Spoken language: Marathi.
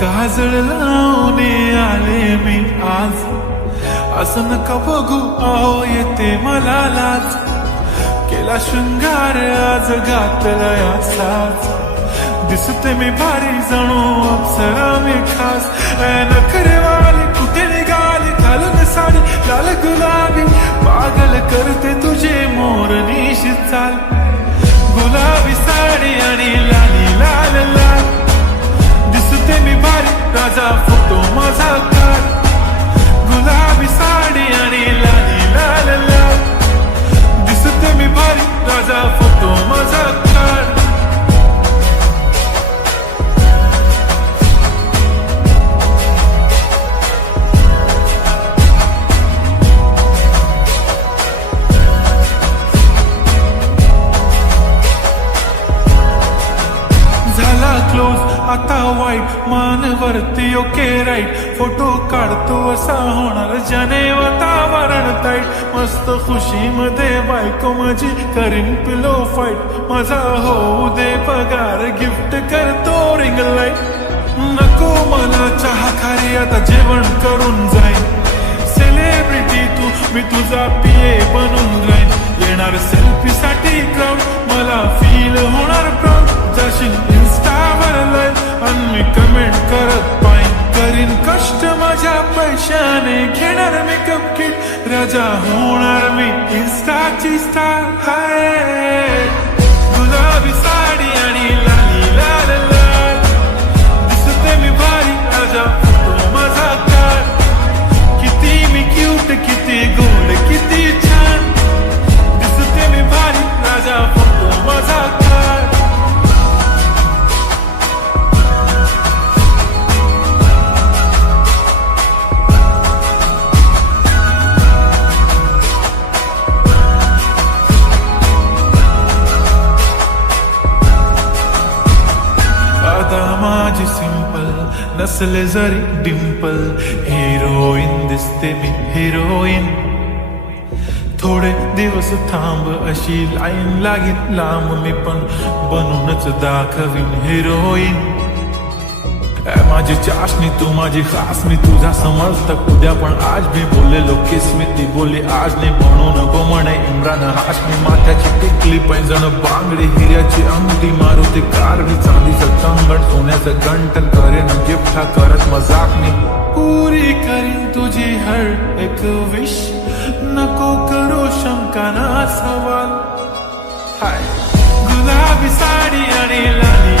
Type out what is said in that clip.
काजळ लावून आले मी आज, असं नका बघू अहो येते मला लाज. केला शृंगार आज घातला असाच, दिसते मी भारी जणू अप्सरा मी खास. नखरेवाली कुठे निघाली घालून साडी लाल गुलाबी, पागल करते तुझे मोरनीशी चाल. गुलाबी साडी आणि लाली लाल लाल, दिसते मी भारी राजा फोटो माझा काढ. गुलाबी साडी आणि लाली लाल लाल, दिसते मी भारी राजा फोटो माझा काढ. क्लोज आता वाईट मानवरती ओके राईट, फोटो काढतो असा होणार ज्याने वातावरण ताईट. मस्त खुशी मध्ये बायको माझी करीन पिलो फाईट, माझा होऊ दे पगार गिफ्ट करतो रिंग लाईट. नको मला चहा खारी आता जेवण करून जाईन, सेलिब्रिटी तू मी तुझा पिये बनून राहीन. येणार सेल्फी साठी क्राऊड मला फील होणार प्राऊड, जाशील इन्स्टावर लाईव्ह आणि मी कमेंट करत पाहिन. करीन कष्ट माझ्या पैशाने घेणार मेकअप किट, राजा होणार मी इन्स्टाची स्टार. हाय गुलाबी साडी आणि लाली लाल लाल, दिसते मी भारी राजा फोटो माझा काढ. किती मी क्यूट किती गोड किती छान, दिसते मी भारी राजा फोटो माझा काढ. माझी सिंपल नसले जरी डिंपल, हिरोईन दिसते मी हिरोईन. थोडे दिवस थांब अशी लाईन लागेल लांब, मी पण बनूनच दाखवीन हिरोईन. माझी चाशनी तू माझी खास, मी तुझा समजतक उद्या पण आज मी बोललेलो किस मी ती बोलली आज नाही. म्हणून नको म्हणे इम्रान हाशमी, माथ्याची टिकली पैंजण बांगडी हिऱ्याची अंगठी, मारुती कारवी चांदीचं कंगण सोन्याचं गंटन, करेन गिफ्ट हा करत मजाक मी. पुरी करीन तुझी हर एक विश, नको करू शंका ना सवाल. हाय गुलाबी साडी आणि लाली